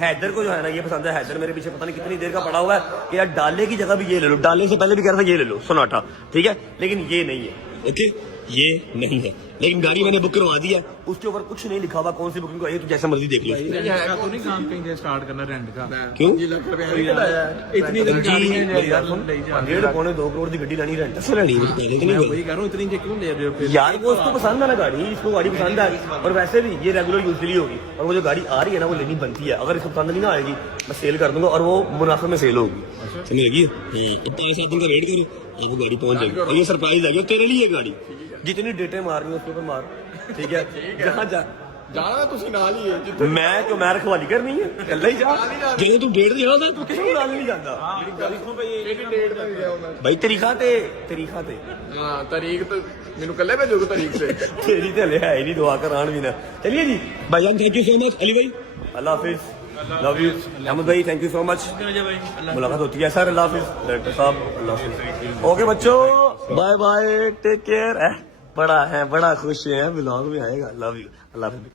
हैदर को जो है ना ये पसंद है। हैदर मेरे पीछे पता नहीं कितनी देर का पड़ा हुआ है कि यार डाले की जगह भी ये ले लो, डालने से पहले भी कह रहा था ये ले लो सोनाटा, ठीक है, लेकिन ये नहीं है। ओके, ये नहीं है, लेकिन गाड़ी मैंने बुक करवा दी है, उसके ऊपर कुछ नहीं लिखा हुआ कौन सी बुकिंग को, ये तो जैसा मर्जी देख लो। तो नहीं काम कहीं स्टार्ट करना रेंट का, क्यों इतनी डेढ़ पौने 2 करोड़ की गड्डी लेनी रेंट से लेनी, पहले तो नहीं वही कह रहा हूँ, इतनी क्यों ले रहे हो फिर? यार वो उसको पसंद है ना गाड़ी, इसको गाड़ी पसंद है, और वैसे भी ये रेगुलर यूज के लिए होगी, और वो जो गाड़ी आ रही है ना वो लेनी बनती है। अगर इसको पसंद नहीं ना आएगी मैं सेल कर दूंगा और वो मुनाफे में सेल होगी, समझ लगी? 5-7 दिन का वेट करो, आपको गाड़ी पहुंच जाएगी। और ये सरप्राइज है तेरे लिए गाड़ी, जितनी डेटें मार रही है उसके ऊपर मार, ठीक है? जहाँ जा जाना ਤੁਸੀਂ ਨਾਲ ਹੀ ਹੈ मैं क्यों, मैं रखवाली करनी है, कल्ला ही जा, जो तू डेट देना था तू किसी को डाल नहीं जाता ਡੇਟ ਤੇ ਗਿਆ ਉਹਨਾਂ भाई तरीका ते ਹਾਂ ਤਾਰੀਖ ਤੇ ਮੈਨੂੰ ਕੱਲੇ ਭੇਜੋਗੇ ਤਾਰੀਖ ਤੇ तेरी तो ले है ही नहीं, दुआ करान भी ना। चलिए जी भाईजान, thank you so much. Ali भाई अल्लाह हाफिज, लव यू। अहमद भाई थैंक यू सो मच, मुलाकात होती है सर, अल्लाह हाफिज। डायरेक्टर साहब अल्लाह हाफिज। ओके बच्चों, बाय बाय, टेक केयर। बड़ा खुश है, व्लॉग में आएगा। Love you, Allah Hafiz.